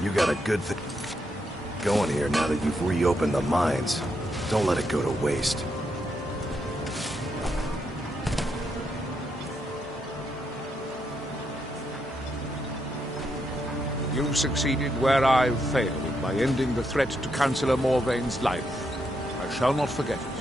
You got a good thing going here now that you've reopened the mines. Don't let it go to waste. You've succeeded where I've failed by ending the threat to Councillor Morvain's life. I shall not forget it.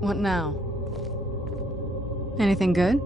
What now? Anything good?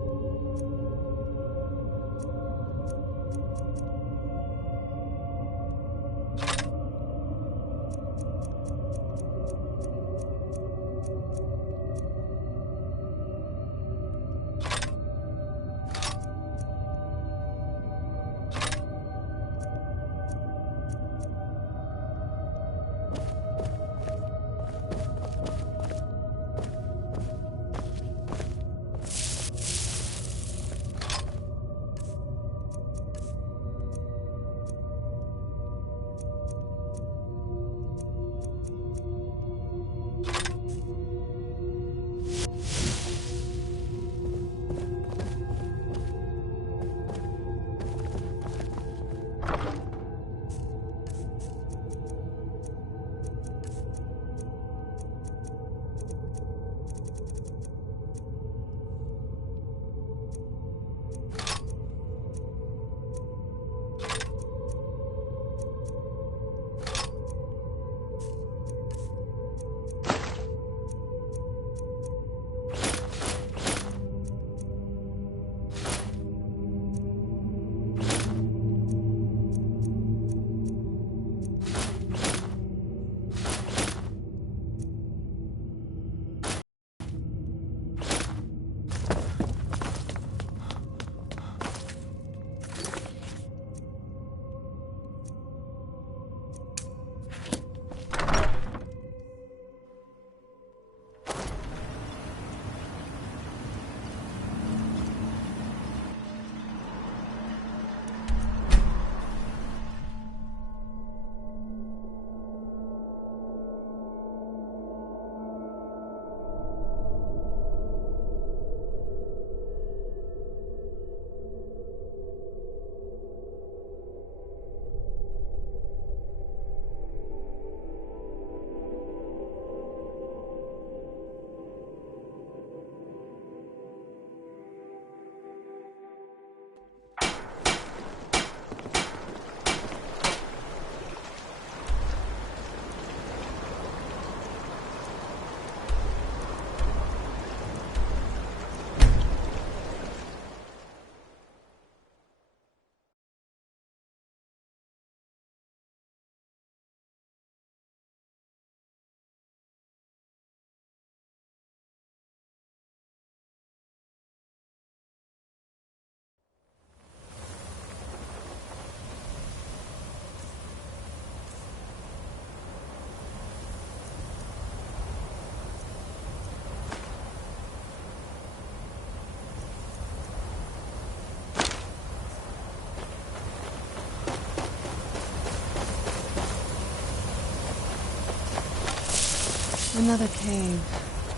Another cave.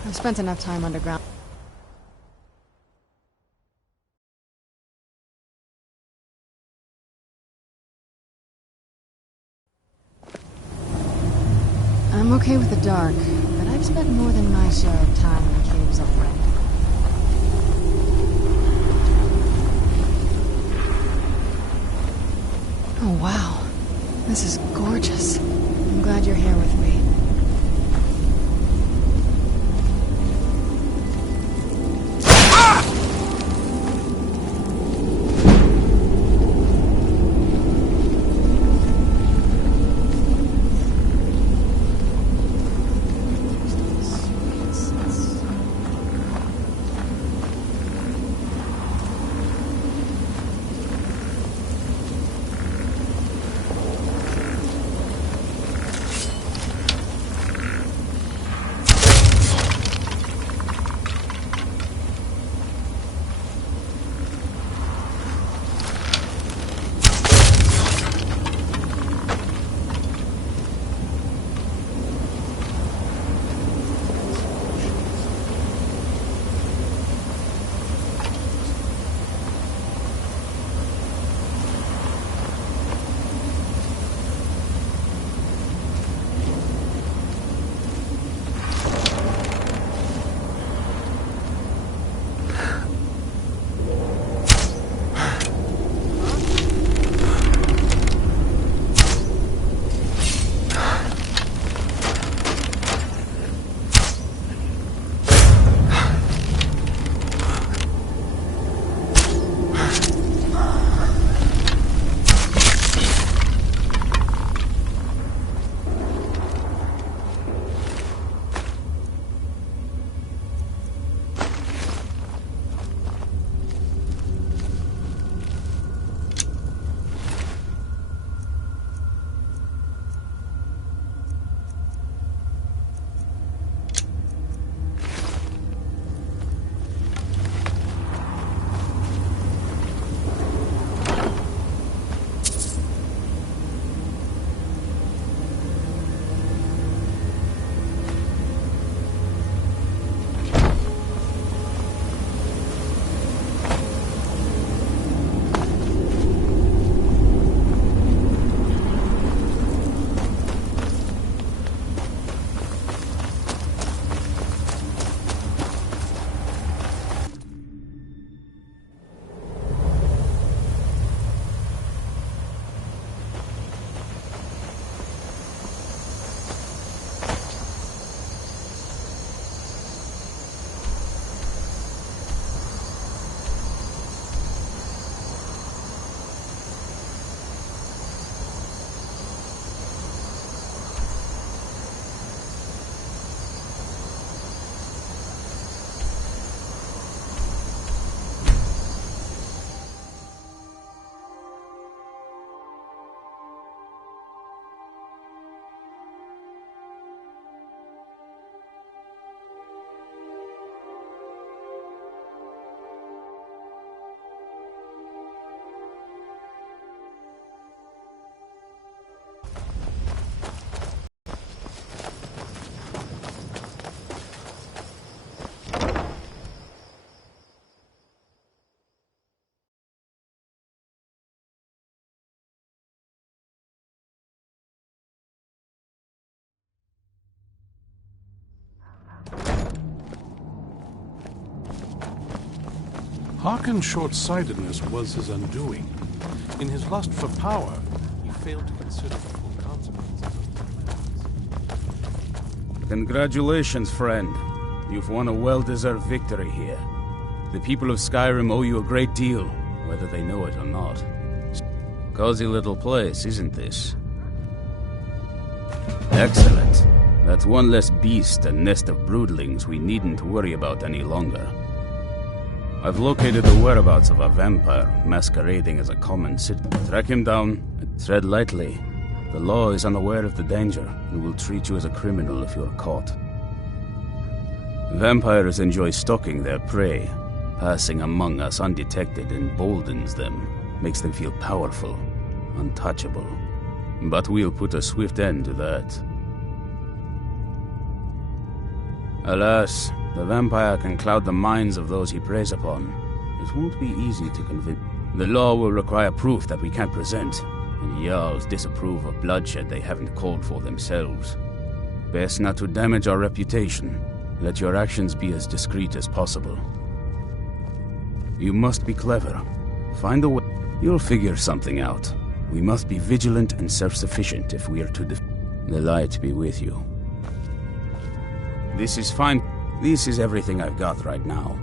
I've spent enough time underground. I'm okay with the dark, but I've spent more than my share of time in the caves up Red. Oh wow, this is gorgeous. I'm glad you're here with me. Harkon's short-sightedness was his undoing. In his lust for power, he failed to consider the full consequences of his plans. Congratulations, friend. You've won a well-deserved victory here. The people of Skyrim owe you a great deal, whether they know it or not. Cozy little place, isn't this? Excellent. That's one less beast and nest of broodlings we needn't worry about any longer. I've located the whereabouts of a vampire masquerading as a common citizen. Track him down and tread lightly. The law is unaware of the danger and will treat you as a criminal if you're caught. Vampires enjoy stalking their prey. Passing among us undetected emboldens them, makes them feel powerful, untouchable. But we'll put a swift end to that. Alas, the vampire can cloud the minds of those he preys upon. It won't be easy to convince. The law will require proof that we can't present, and Jarls disapprove of bloodshed they haven't called for themselves. Best not to damage our reputation. Let your actions be as discreet as possible. You must be clever. Find a way. You'll figure something out. We must be vigilant and self-sufficient if we are to The light be with you. This is fine. This is everything I've got right now.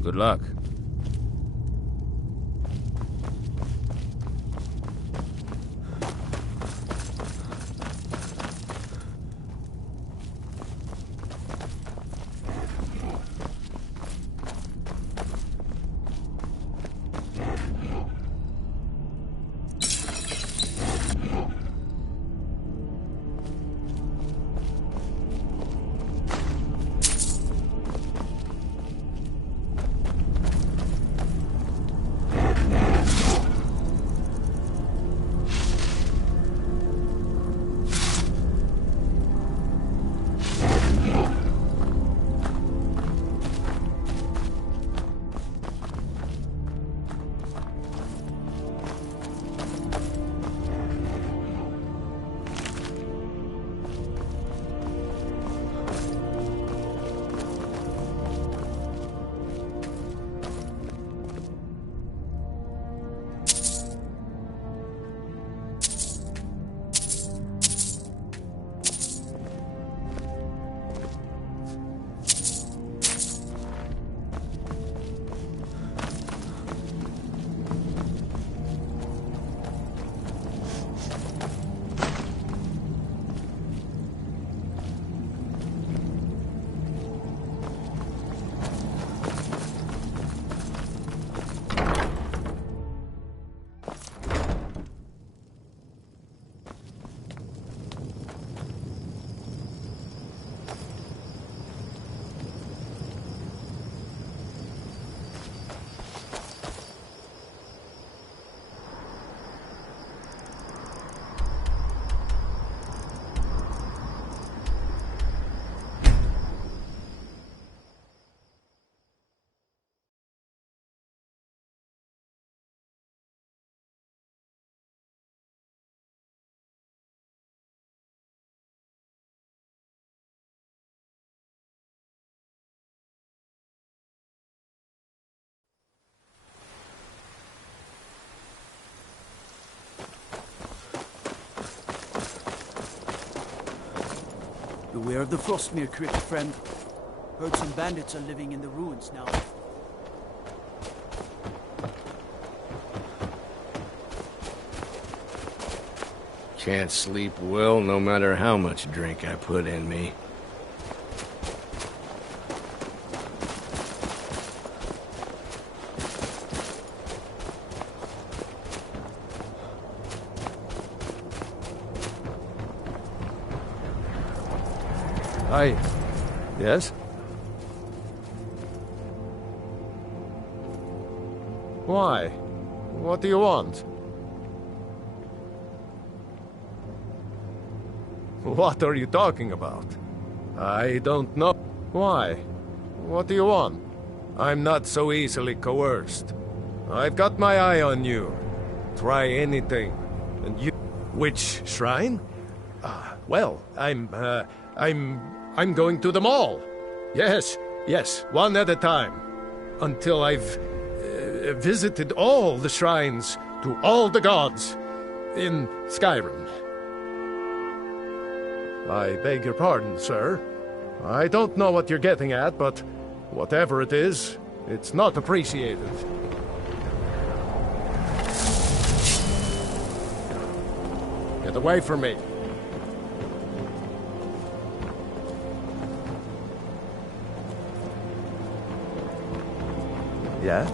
Good luck. Beware of the Frostmere Crypt, friend. Heard some bandits are living in the ruins now. Can't sleep well no matter how much drink I put in me. Yes? Why? What do you want? What are you talking about? I don't know. Why? What do you want? I'm not so easily coerced. I've got my eye on you. Try anything. And you... Which shrine? Well, I'm going to them all. Yes, one at a time. Until I've visited all the shrines to all the gods in Skyrim. I beg your pardon, sir. I don't know what you're getting at, but whatever it is, it's not appreciated. Get away from me. Yeah?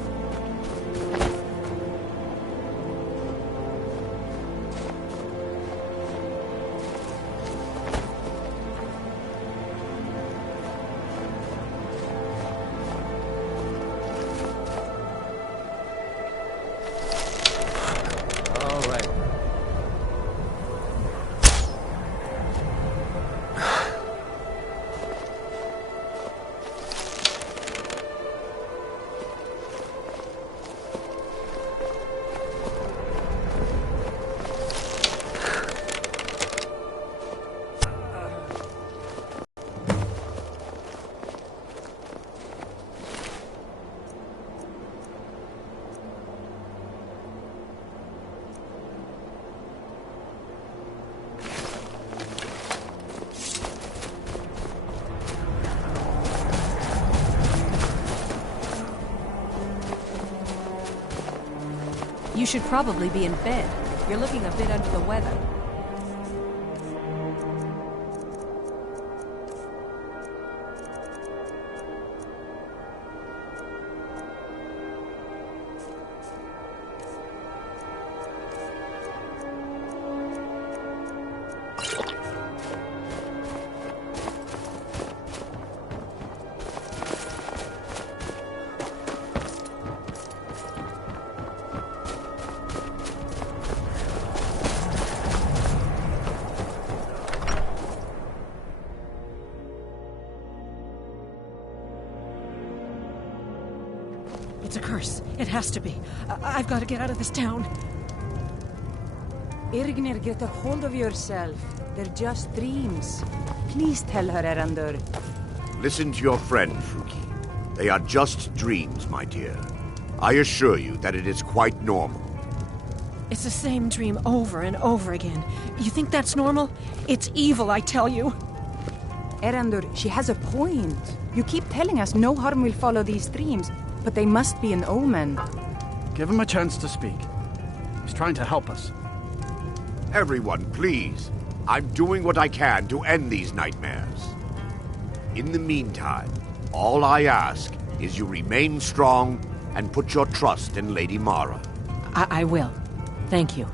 All right. You should probably be in bed. You're looking a bit under the weather. It's a curse. It has to be. I've got to get out of this town. Irgnir, get a hold of yourself. They're just dreams. Please tell her, Erandur. Listen to your friend, Fruki. They are just dreams, my dear. I assure you that it is quite normal. It's the same dream over and over again. You think that's normal? It's evil, I tell you. Erandur, she has a point. You keep telling us no harm will follow these dreams, but they must be an omen. Give him a chance to speak. He's trying to help us. Everyone, please. I'm doing what I can to end these nightmares. In the meantime, all I ask is you remain strong and put your trust in Lady Mara. I will. Thank you.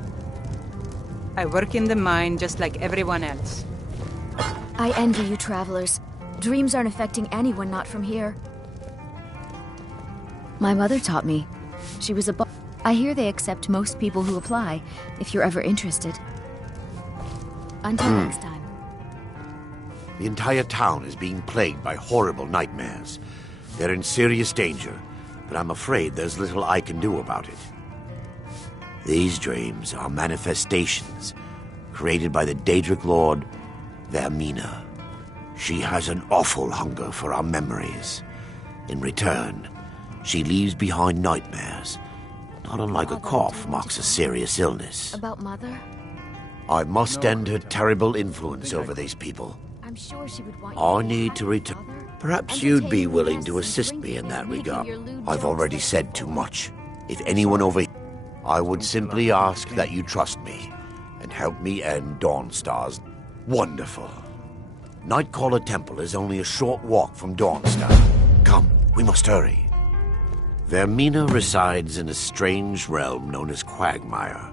I work in the mine just like everyone else. I envy you travelers. Dreams aren't affecting anyone not from here. My mother taught me. She was a I hear they accept most people who apply, if you're ever interested. Until next time. The entire town is being plagued by horrible nightmares. They're in serious danger, but I'm afraid there's little I can do about it. These dreams are manifestations created by the Daedric Lord, Vermina. She has an awful hunger for our memories. In return, she leaves behind nightmares. Not unlike a cough marks a serious illness. About Mother? I must end her terrible influence over these people. I'm sure she would want I need to return. Perhaps you'd be willing to assist me in that regard. I've already said too much. If anyone over here, I would simply ask that you trust me and help me end Dawnstar's. Wonderful. Nightcaller Temple is only a short walk from Dawnstar. Come, we must hurry. Vermina resides in a strange realm known as Quagmire,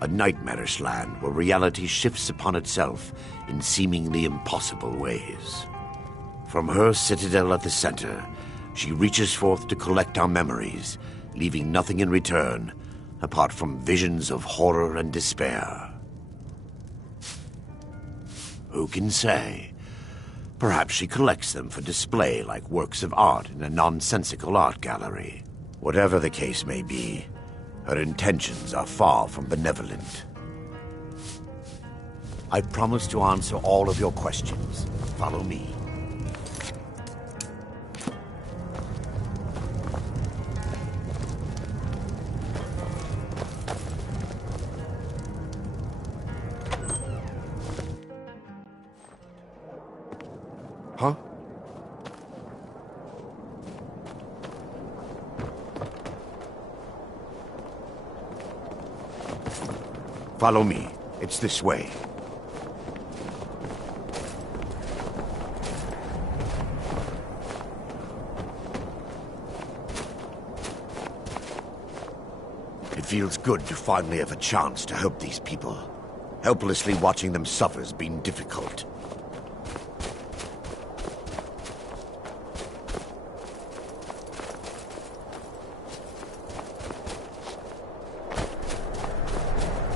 a nightmarish land where reality shifts upon itself in seemingly impossible ways. From her citadel at the center, she reaches forth to collect our memories, leaving nothing in return apart from visions of horror and despair. Who can say? Perhaps she collects them for display like works of art in a nonsensical art gallery. Whatever the case may be, her intentions are far from benevolent. I promise to answer all of your questions. Follow me. Huh? Follow me. It's this way. It feels good to finally have a chance to help these people. Helplessly watching them suffer has been difficult.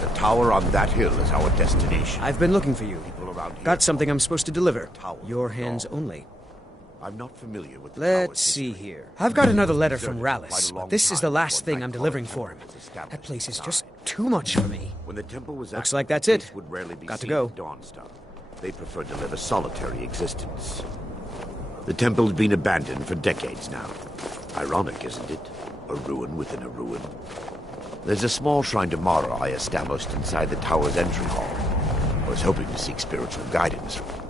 The tower on that hill is our destination. I've been looking for you. People around here Got something I'm supposed to deliver. tower Your is hands gone. only. I'm not familiar with the Let's tower's see history. here. I've got another letter Deserted from for quite a Rallis, long but this is the time last before thing I'm Nightcrawler delivering for him. was established That place is in just Nine. too much for me. When the temple was Looks active, like that's the it. place would rarely be Got to seen go. at Dawnstar. They preferred to live a solitary existence. The temple's been abandoned for decades now. Ironic, isn't it? A ruin within a ruin. There's a small shrine to Mara I established inside the tower's entry hall. I was hoping to seek spiritual guidance from it.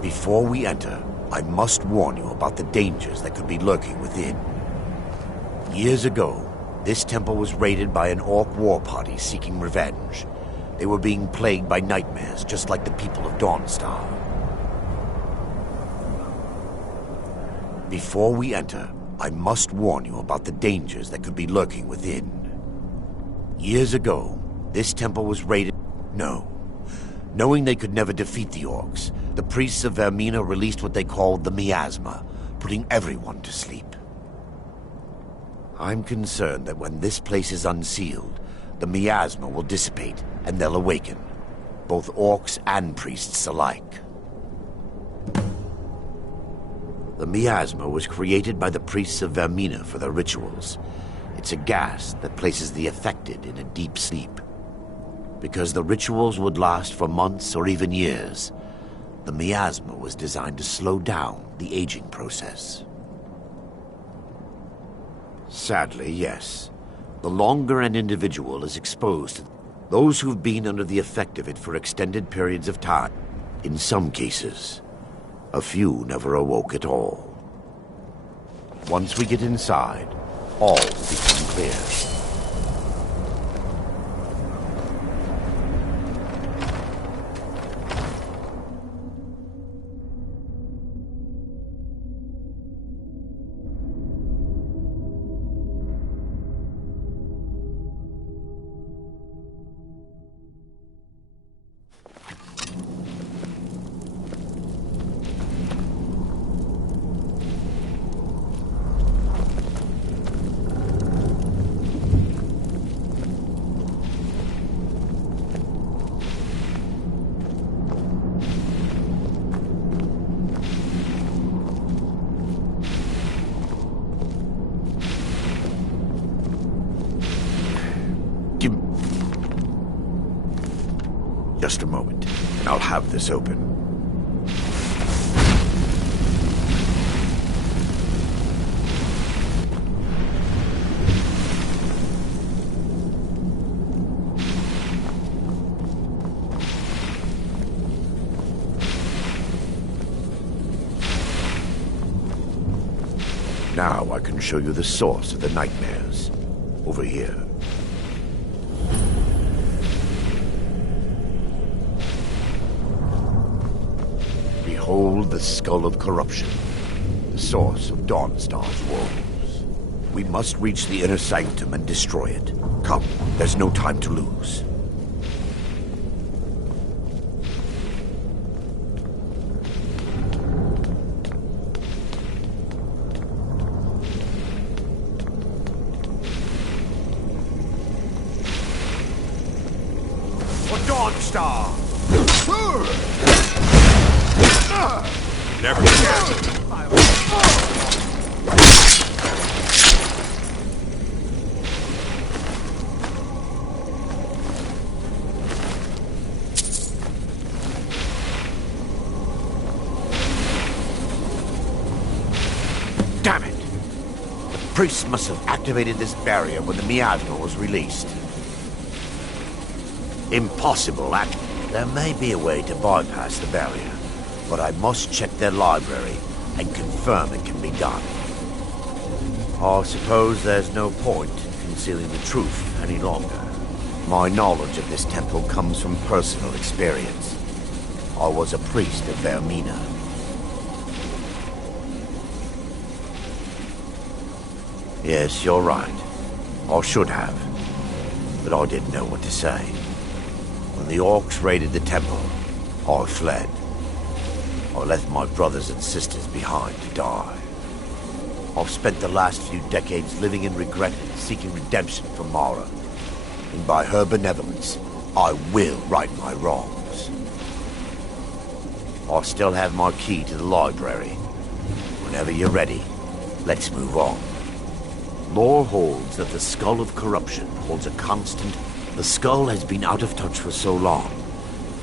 Before we enter, I must warn you about the dangers that could be lurking within. Years ago, this temple was raided by an orc war party seeking revenge. They were being plagued by nightmares, just like the people of Dawnstar. Before we enter, I must warn you about the dangers that could be lurking within. Years ago, this temple was raided... No. Knowing they could never defeat the orcs, the priests of Vermina released what they called the miasma, putting everyone to sleep. I'm concerned that when this place is unsealed, the miasma will dissipate and they'll awaken, both orcs and priests alike. The miasma was created by the priests of Vermina for their rituals. It's a gas that places the affected in a deep sleep. Because the rituals would last for months or even years, the miasma was designed to slow down the aging process. Sadly, yes. The longer an individual is exposed to those who've been under the effect of it for extended periods of time, in some cases, a few never awoke at all. Once we get inside, all will become clear. Just a moment, and I'll have this open. Now I can show you the source of the nightmares. Over here. Behold the Skull of Corruption, the source of Dawnstar's woes. We must reach the inner sanctum and destroy it. Come, there's no time to lose. For Dawnstar! Never Damn it! The priests must have activated this barrier when the miasma was released. Impossible, There may be a way to bypass the barrier, but I must check their library and confirm it can be done. I suppose there's no point in concealing the truth any longer. My knowledge of this temple comes from personal experience. I was a priest of Vermina. Yes, you're right. I should have. But I didn't know what to say. When the orcs raided the temple, I fled. I left my brothers and sisters behind to die. I've spent the last few decades living in regret and seeking redemption from Mara. And by her benevolence, I will right my wrongs. I still have my key to the library. Whenever you're ready, let's move on. Lore holds that the Skull of Corruption holds a constant... The skull has been out of touch for so long.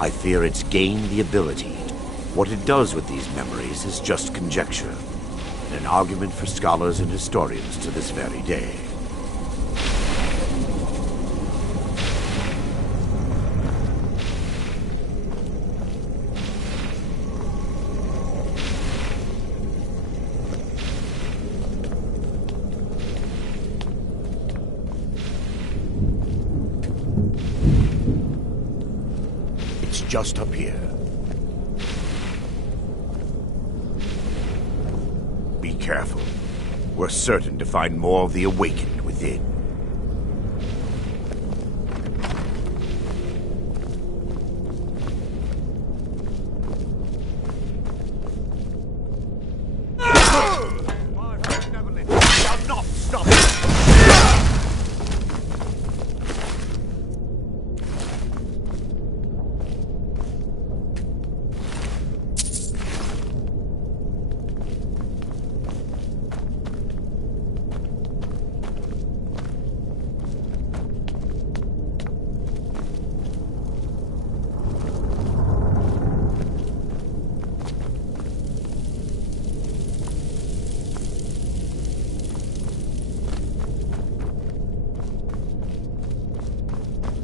I fear it's gained the ability. What it does with these memories is just conjecture, and an argument for scholars and historians to this very day. just up here. Be careful. We're certain to find more of the awakened within.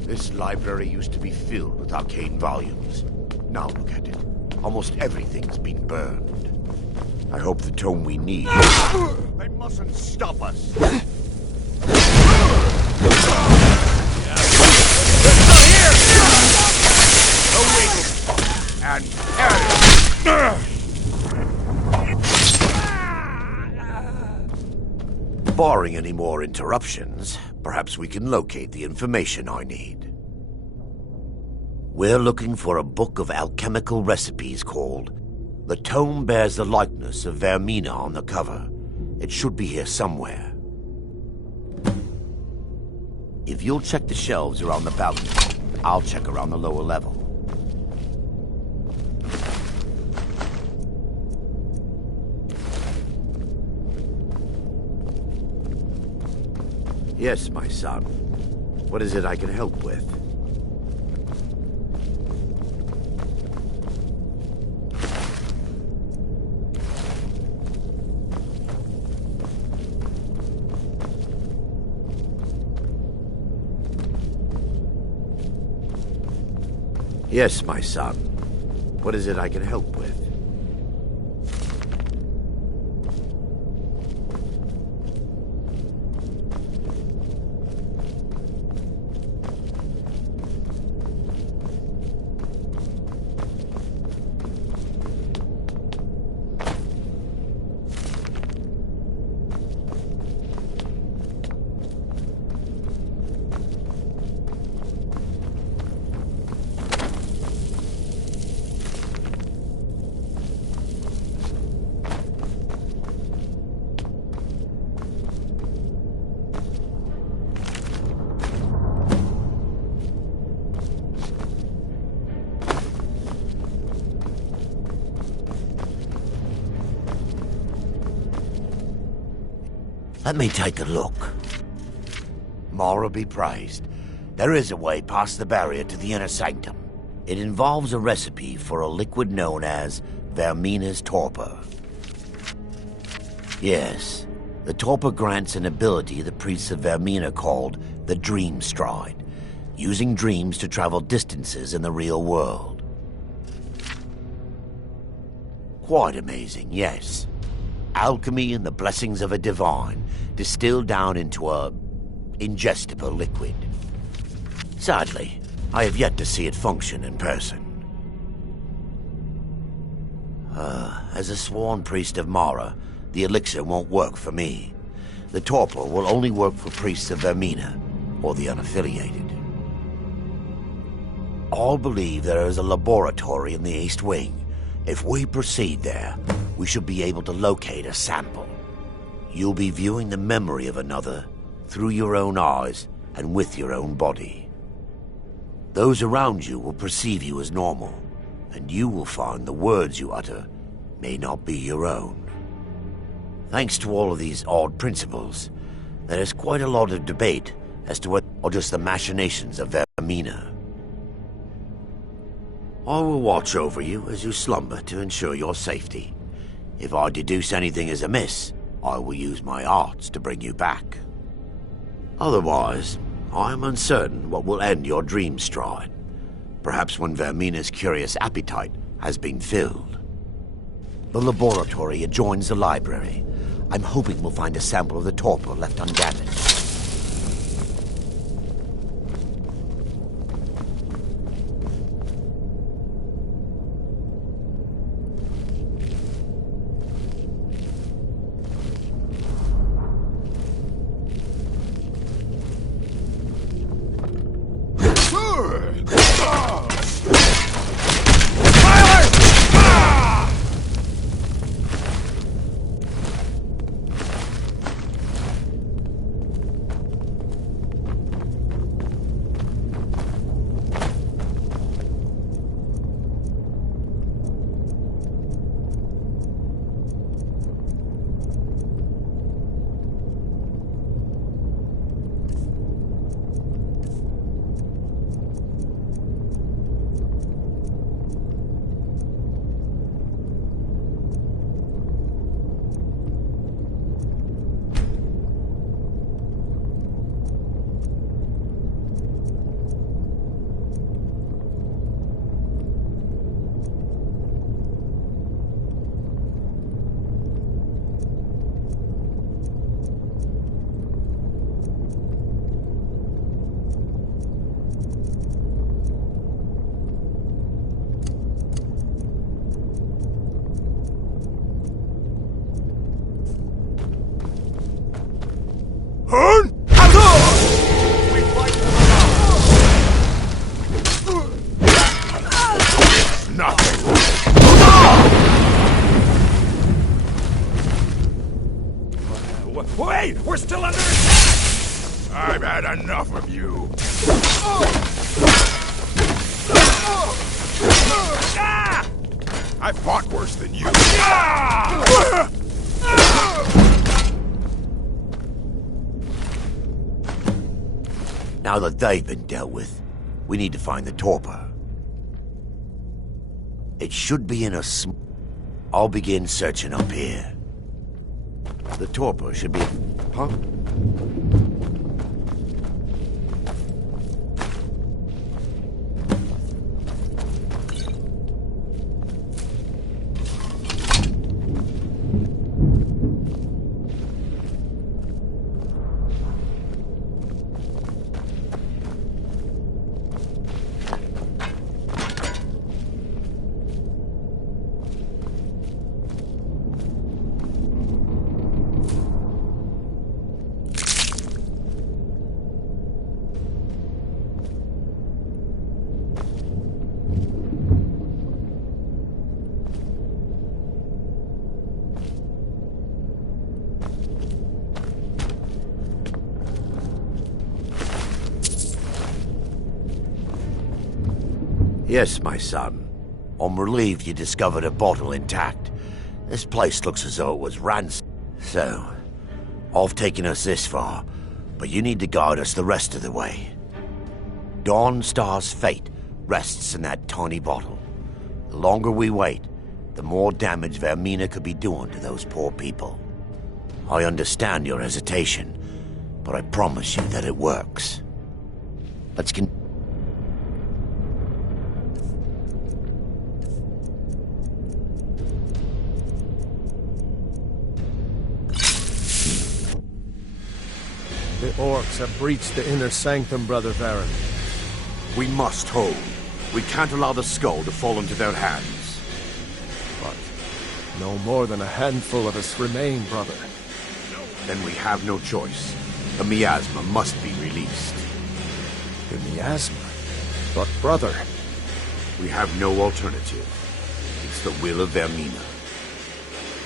This library used to be filled with arcane volumes. Now look at it. Almost everything's been burned. I hope the tome we need... They mustn't stop us! And barring any more interruptions, perhaps we can locate the information I need. We're looking for a book of alchemical recipes called The Tome Bears the Likeness of Vermina on the cover. It should be here somewhere. If you'll check the shelves around the balcony, I'll check around the lower level. Yes, my son. What is it I can help with? Yes, my son. What is it I can help with? Let me take a look. Mara be praised. There is a way past the barrier to the inner sanctum. It involves a recipe for a liquid known as Vermina's torpor. Yes, the torpor grants an ability the priests of Vermina called the Dream Stride, using dreams to travel distances in the real world. Quite amazing, yes. Alchemy and the blessings of a divine, distilled down into a ingestible liquid. Sadly, I have yet to see it function in person. As a sworn priest of Mara, the elixir won't work for me. The torpor will only work for priests of Vermina, or the unaffiliated. All believe there is a laboratory in the East Wing. If we proceed there, we should be able to locate a sample. You'll be viewing the memory of another through your own eyes and with your own body. Those around you will perceive you as normal, and you will find the words you utter may not be your own. Thanks to all of these odd principles, there is quite a lot of debate as to what or just the machinations of Vermina. I will watch over you as you slumber to ensure your safety. If I deduce anything is amiss, I will use my arts to bring you back. Otherwise, I am uncertain what will end your dream stride. Perhaps when Vermina's curious appetite has been filled. The laboratory adjoins the library. I'm hoping we'll find a sample of the torpor left ungathered. Hey, we're still under attack! I've had enough of you. Ah! I fought worse than you. Now that they've been dealt with, we need to find the torpor. It should be in a I'll begin searching up here. The torpor should be... Huh? Yes, my son. I'm relieved you discovered a bottle intact. This place looks as though it was ransacked. So, I've taken us this far, but you need to guide us the rest of the way. Dawnstar's fate rests in that tiny bottle. The longer we wait, the more damage Vermina could be doing to those poor people. I understand your hesitation, but I promise you that it works. Let's continue. The orcs have breached the inner sanctum, Brother Varen. We must hold. We can't allow the skull to fall into their hands. But no more than a handful of us remain, brother. Then we have no choice. The miasma must be released. The miasma? But, brother... We have no alternative. It's the will of Vermina.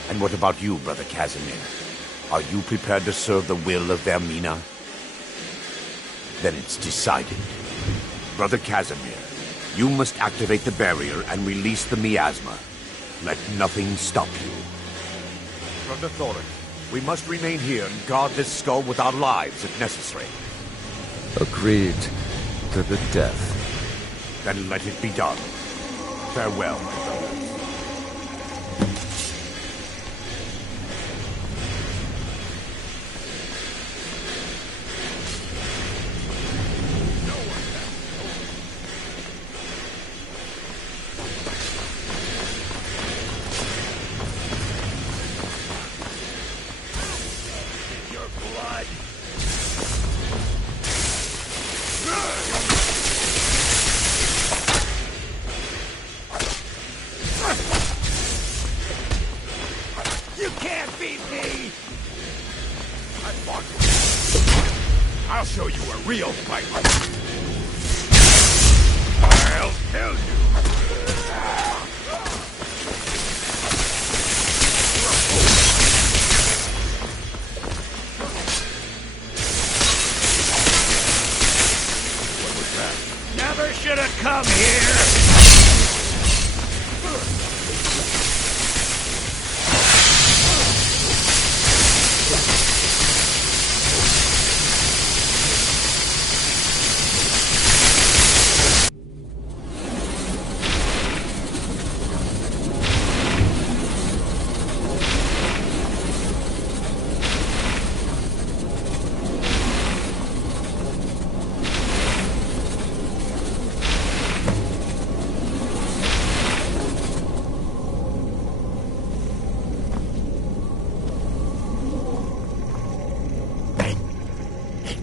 And what about you, Brother Casimir? Are you prepared to serve the will of Vermina? Then it's decided. Brother Casimir, you must activate the barrier and release the miasma. Let nothing stop you. Brother Thorin, we must remain here and guard this skull with our lives if necessary. Agreed to the death. Then let it be done. Farewell, my brothers. I'll show you a real fight. I'll kill you. What was that? Never should have come here.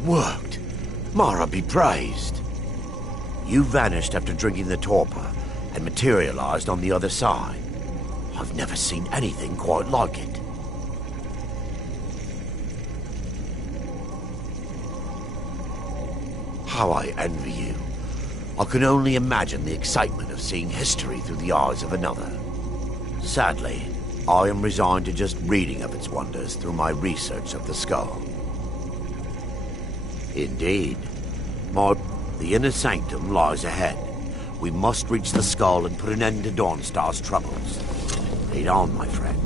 Worked. Mara be praised. You vanished after drinking the torpor and materialized on the other side. I've never seen anything quite like it. How I envy you. I can only imagine the excitement of seeing history through the eyes of another. Sadly, I am resigned to just reading of its wonders through my research of the skull. Indeed. The inner sanctum lies ahead. We must reach the skull and put an end to Dawnstar's troubles. Lead on, my friend.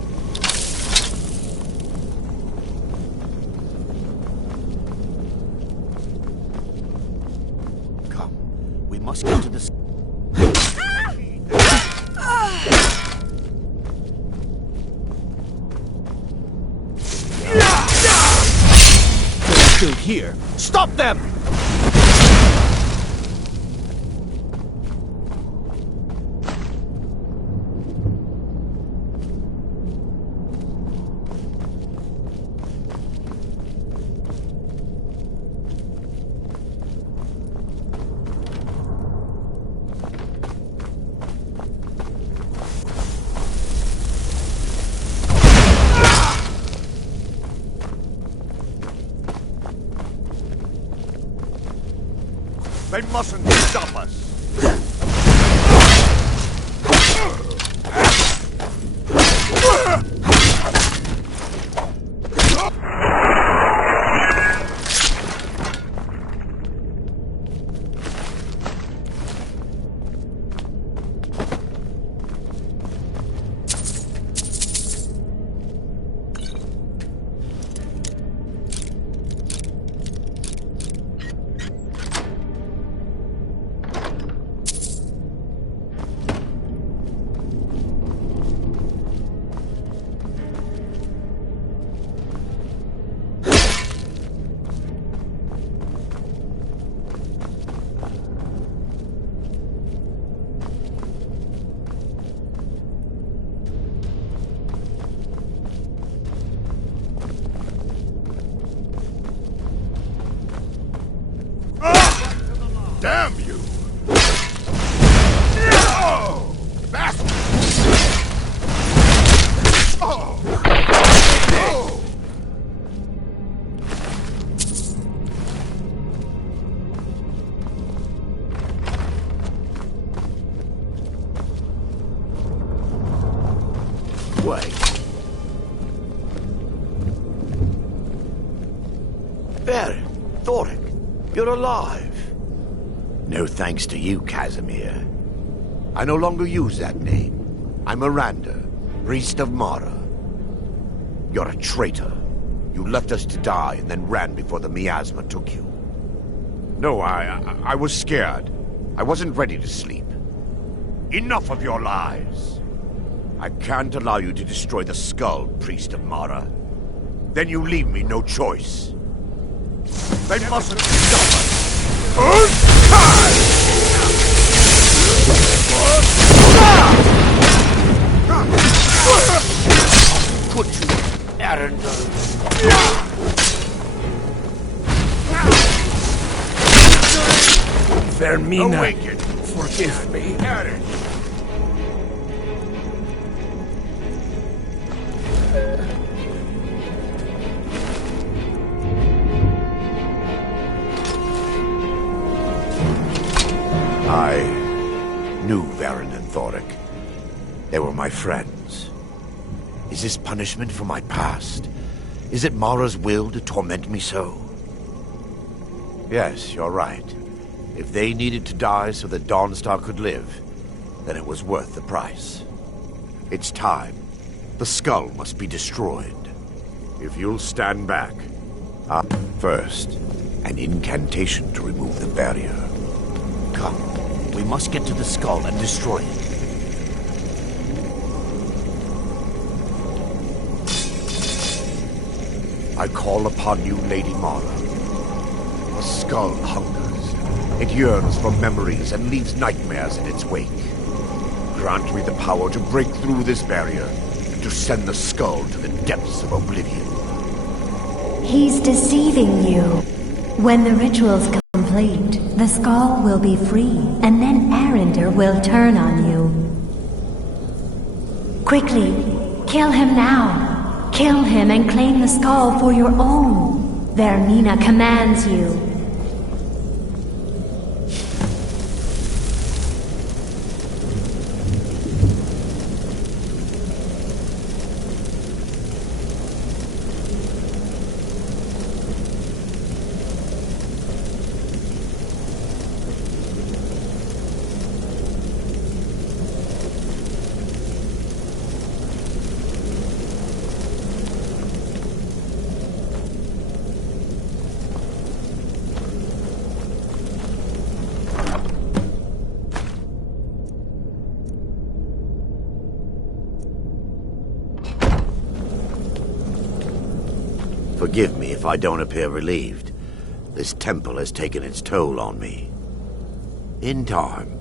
Come, we must get to the... They're still here. Stop them! They mustn't stop us! Damn you! Oh, bastard! Oh. Oh. Wait. There, Thoric, you're alive. No thanks to you, Casimir. I no longer use that name. I'm Miranda, priest of Mara. You're a traitor. You left us to die and then ran before the miasma took you. No, I was scared. I wasn't ready to sleep. Enough of your lies. I can't allow you to destroy the skull, priest of Mara. Then you leave me no choice. They mustn't stop us. Could you, Arundel? Vermina, Awaken. forgive me. I knew Varen and Thoric. They were my friends. Is this punishment for my past? Is it Mara's will to torment me so? Yes, you're right. If they needed to die so that Dawnstar could live, then it was worth the price. It's time. The skull must be destroyed. If you'll stand back. First, an incantation to remove the barrier. Come. We must get to the skull and destroy it. I call upon you, Lady Mara. The skull hungers. It yearns for memories and leaves nightmares in its wake. Grant me the power to break through this barrier and to send the skull to the depths of oblivion. He's deceiving you. When the ritual's complete, the skull will be free, and then Arundel will turn on you. Quickly, kill him now. Kill him and claim the skull for your own. Vermina commands you. Forgive me if I don't appear relieved. This temple has taken its toll on me. In time,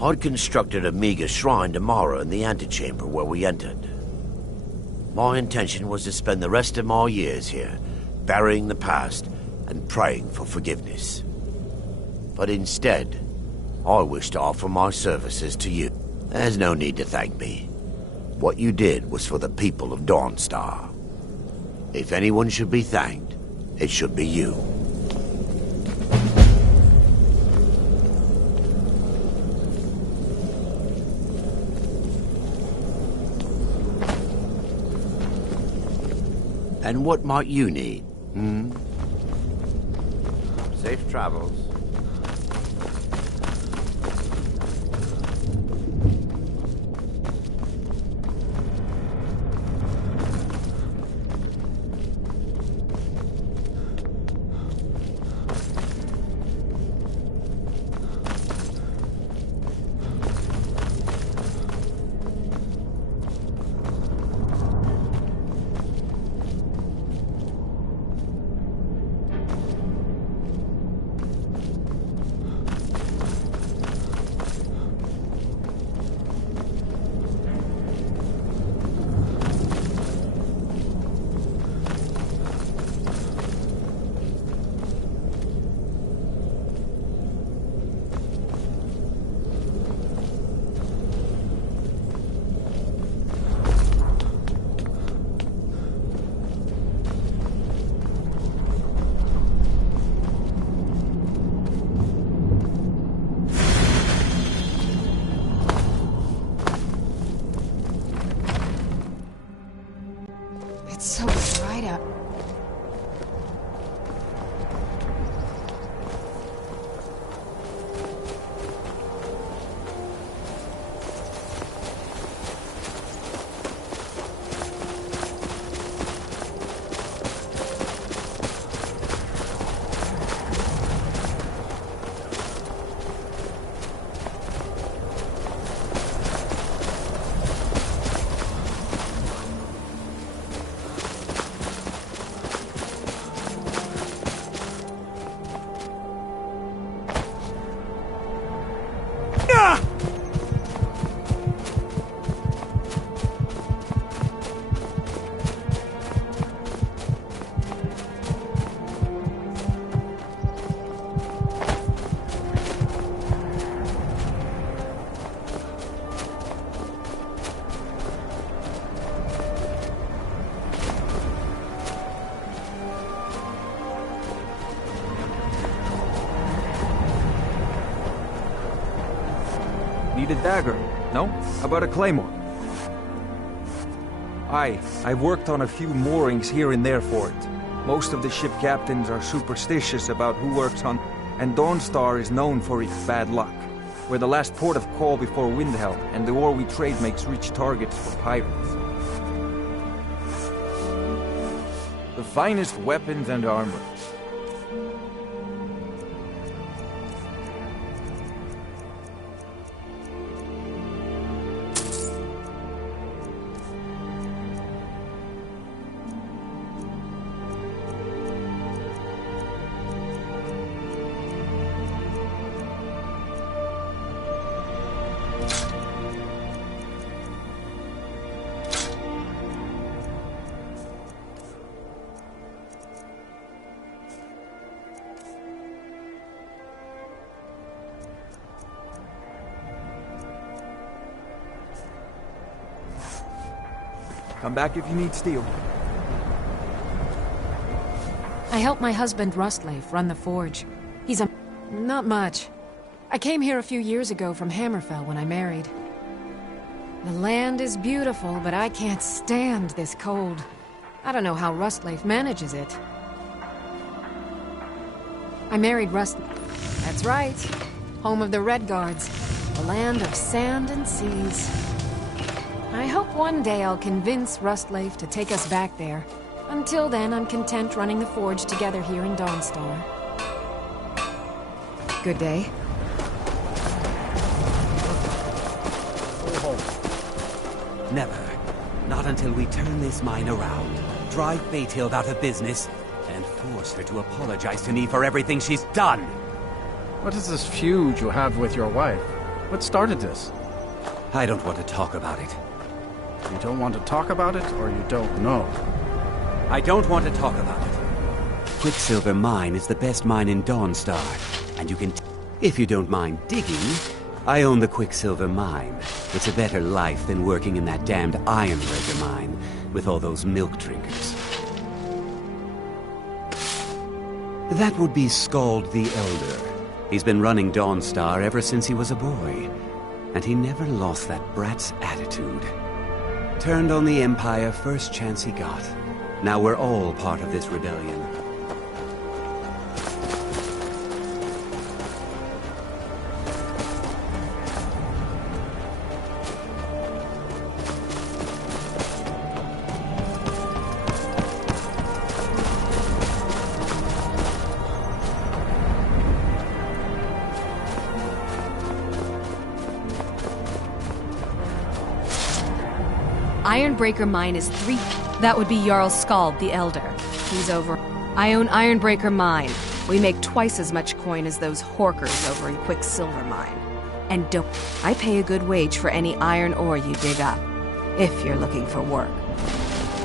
I'd constructed a meager shrine to Mara in the antechamber where we entered. My intention was to spend the rest of my years here, burying the past and praying for forgiveness. But instead, I wish to offer my services to you. There's no need to thank me. What you did was for the people of Dawnstar. If anyone should be thanked, it should be you. And what might you need? Safe travels. It's so bright out. Need a dagger? No? How about a claymore? I've worked on a few moorings here and there for it. Most of the ship captains are superstitious about who works on, and Dawnstar is known for its bad luck. We're the last port of call before Windhelm, and the ore we trade makes rich targets for pirates. The finest weapons and armor. Come back if you need steel. I help my husband Rustleif run the forge. He's a... not much. I came here a few years ago from Hammerfell when I married. The land is beautiful, but I can't stand this cold. I don't know how Rustleif manages it. I married Rustleif. That's right. Home of the Redguards. The land of sand and seas. I hope one day I'll convince Rustleif to take us back there. Until then, I'm content running the forge together here in Dawnstar. Good day. Never. Not until we turn this mine around. drive Beethild out of business and force her to apologize to me for everything she's done. What is this feud you have with your wife? What started this? I don't want to talk about it. You don't want to talk about it, or you don't know? I don't want to talk about it. Quicksilver Mine is the best mine in Dawnstar, and you can... If you don't mind digging, I own the Quicksilver Mine. It's a better life than working in that damned Ironbreaker mine with all those milk drinkers. That would be Skald the Elder. He's been running Dawnstar ever since he was a boy, and he never lost that brat's attitude. Turned on the Empire first chance he got. Now we're all part of this rebellion. Ironbreaker Mine is 3... That would be Jarl Skald the Elder. He's over... I own Ironbreaker Mine. We make twice as much coin as those horkers over in Quicksilver Mine. And don't... I pay a good wage for any iron ore you dig up, if you're looking for work.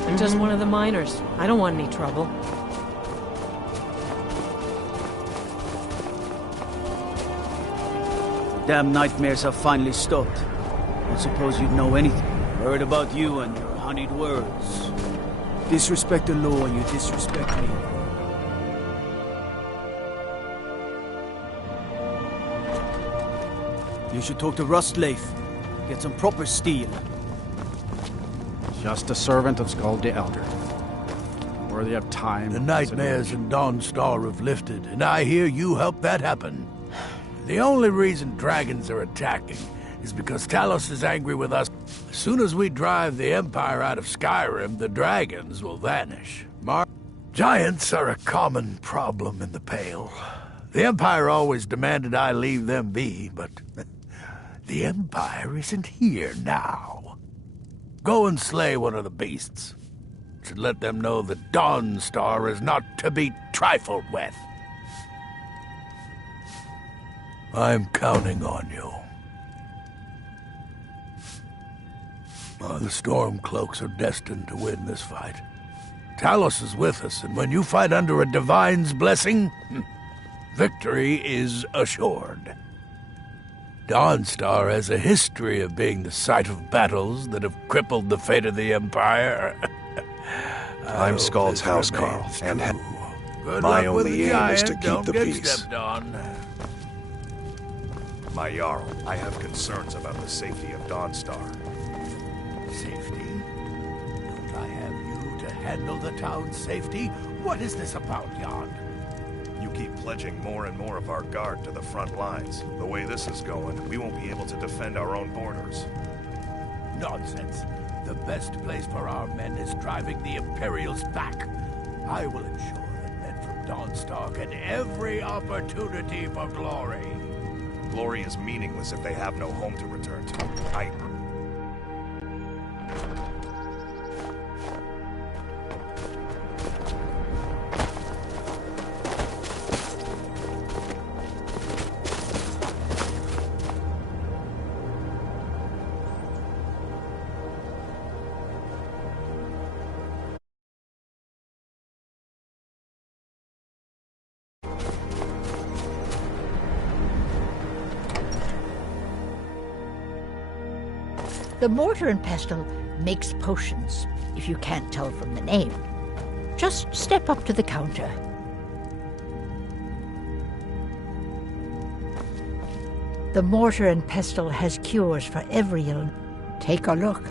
I'm just one of the miners. I don't want any trouble. Damn nightmares have finally stopped. Don't suppose you'd know anything. Heard about you and your honeyed words. Disrespect the law, you disrespect me. You should talk to Rustleif. Get some proper steel. Just a servant of Skald the Elder. Worthy of time. The nightmares in Dawnstar have lifted, and I hear you helped that happen. The only reason dragons are attacking is because Talos is angry with us. As soon as we drive the Empire out of Skyrim, the dragons will vanish. Giants are a common problem in the Pale. The Empire always demanded I leave them be, but the Empire isn't here now. Go and slay one of the beasts. Should let them know that Dawnstar is not to be trifled with. I'm counting on you. The Stormcloaks are destined to win this fight. Talos is with us, and when you fight under a divine's blessing, victory is assured. Dawnstar has a history of being the site of battles that have crippled the fate of the Empire. I'm Skald's housecarl, and my only aim is to keep the peace. My Jarl, I have concerns about the safety of Dawnstar. Safety? Don't I have you to handle the town's safety? What is this about, Jan? You keep pledging more and more of our guard to the front lines. The way this is going, we won't be able to defend our own borders. Nonsense. The best place for our men is driving the Imperials back. I will ensure that men from Dawnstar get every opportunity for glory. Glory is meaningless if they have no home to return to. The Mortar and Pestle makes potions, if you can't tell from the name. Just step up to the counter. The Mortar and Pestle has cures for every illness. Take a look.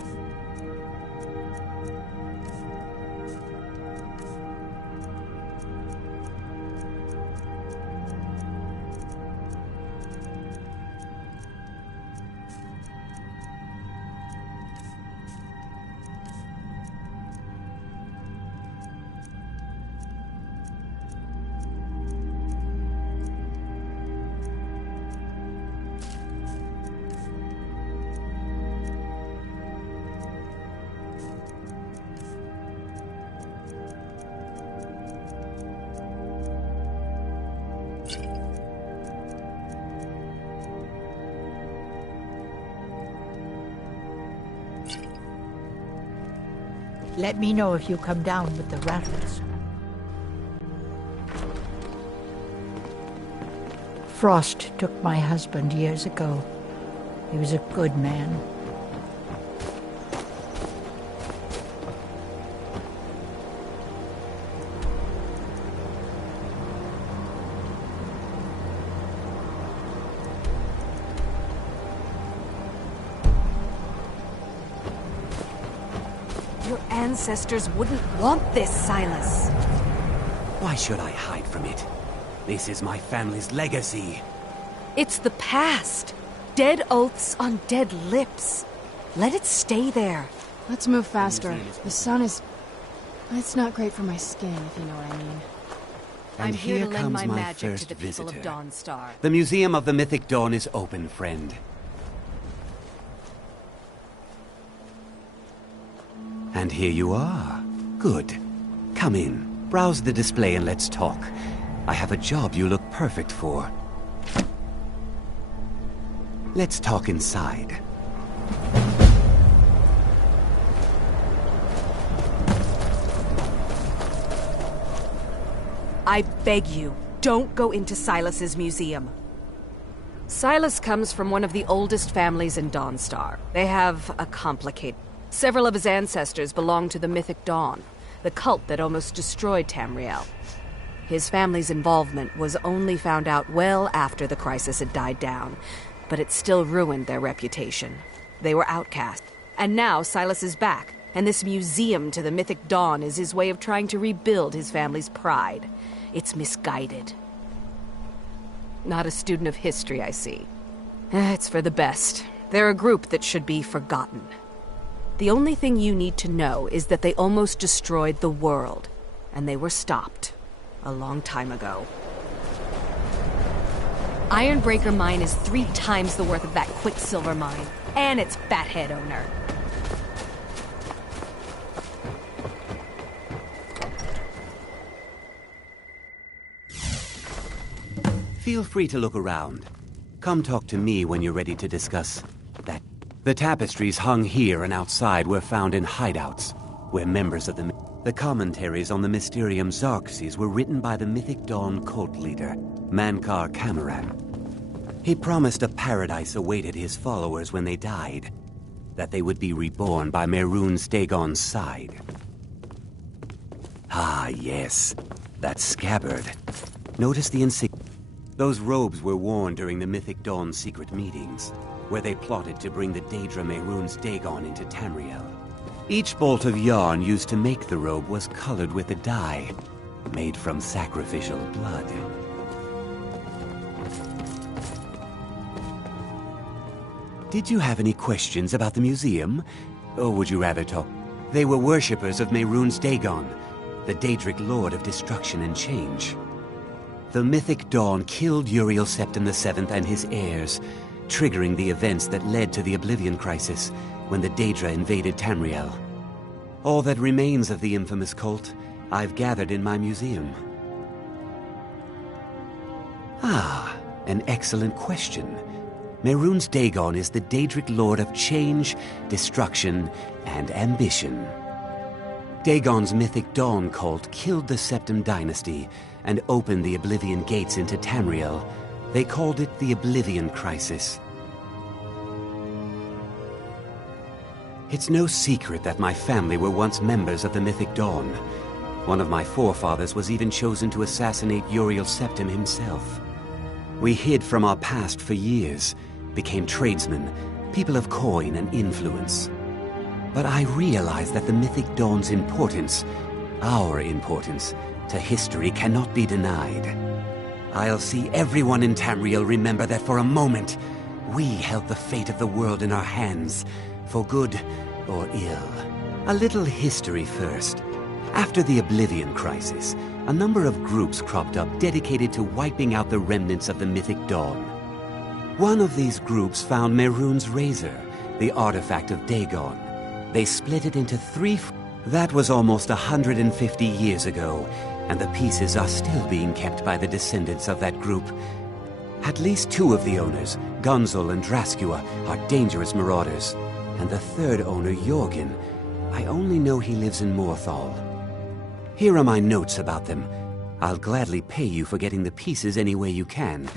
Let me know if you come down with the rattles. Frost took my husband years ago. He was a good man. Your ancestors wouldn't want this, Silas. Why should I hide from it? This is my family's legacy. It's the past. Dead oaths on dead lips. Let it stay there. Let's move faster. The sun is... It's not great for my skin, if you know what I mean. And I'm here to lend comes my magic first to the people visitor. of Dawnstar. The Museum of the Mythic Dawn is open, friend. And here you are. Good. Come in. Browse the display and let's talk. I have a job you look perfect for. Let's talk inside. I beg you, don't go into Silas's museum. Silas comes from one of the oldest families in Dawnstar. They have a complicated... Several of his ancestors belong to the Mythic Dawn, the cult that almost destroyed Tamriel. His family's involvement was only found out well after the crisis had died down, but it still ruined their reputation. They were outcast. And now Silas is back, and this museum to the Mythic Dawn is his way of trying to rebuild his family's pride. It's misguided. Not a student of history, I see. It's for the best. They're a group that should be forgotten. The only thing you need to know is that they almost destroyed the world, and they were stopped a long time ago. Ironbreaker Mine is 3 times the worth of that Quicksilver Mine, and its fathead owner. Feel free to look around. Come talk to me when you're ready to discuss that. The tapestries hung here and outside were found in hideouts, where members of the commentaries on the Mysterium Xarxes were written by the Mythic Dawn cult leader, Mankar Cameron. He promised a paradise awaited his followers when they died, that they would be reborn by Mehrunes Dagon's side. Ah, yes, that scabbard. Notice the insignia. Those robes were worn during the Mythic Dawn's secret meetings, where they plotted to bring the Daedra Mehrunes Dagon into Tamriel. Each bolt of yarn used to make the robe was colored with a dye, made from sacrificial blood. Did you have any questions about the museum? Or would you rather talk? They were worshippers of Mehrunes Dagon, the Daedric Lord of Destruction and Change. The Mythic Dawn killed Uriel Septim VII and his heirs, triggering the events that led to the Oblivion Crisis when the Daedra invaded Tamriel. All that remains of the infamous cult I've gathered in my museum. Ah, an excellent question. Mehrunes Dagon is the Daedric Lord of Change, Destruction, and Ambition. Dagon's Mythic Dawn cult killed the Septim Dynasty and opened the Oblivion Gates into Tamriel. They called it the Oblivion Crisis. It's no secret that my family were once members of the Mythic Dawn. One of my forefathers was even chosen to assassinate Uriel Septim himself. We hid from our past for years, became tradesmen, people of coin and influence. But I realized that the Mythic Dawn's importance, our importance, to history cannot be denied. I'll see everyone in Tamriel remember that for a moment, we held the fate of the world in our hands, for good or ill. A little history first. After the Oblivion Crisis, a number of groups cropped up dedicated to wiping out the remnants of the Mythic Dawn. One of these groups found Mehrunes' razor, the artifact of Dagon. They split it into 3... That was almost 150 years ago, and the pieces are still being kept by the descendants of that group. At least 2 of the owners, Gunzel and Draskua, are dangerous marauders, and the 3rd owner, Jorgen, I only know he lives in Morthal. Here are my notes about them. I'll gladly pay you for getting the pieces any way you can.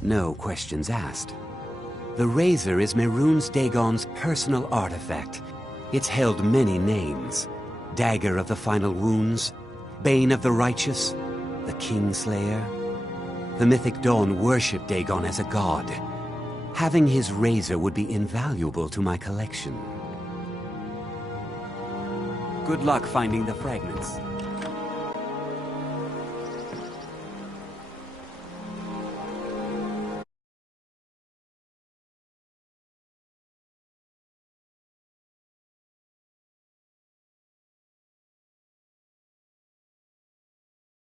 No questions asked. The razor is Mehrunes Dagon's personal artifact. It's held many names. Dagger of the Final Wounds, Bane of the Righteous, the Kingslayer. The mythic Dawn worshipped Dagon as a god. Having his razor would be invaluable to my collection. Good luck finding the fragments.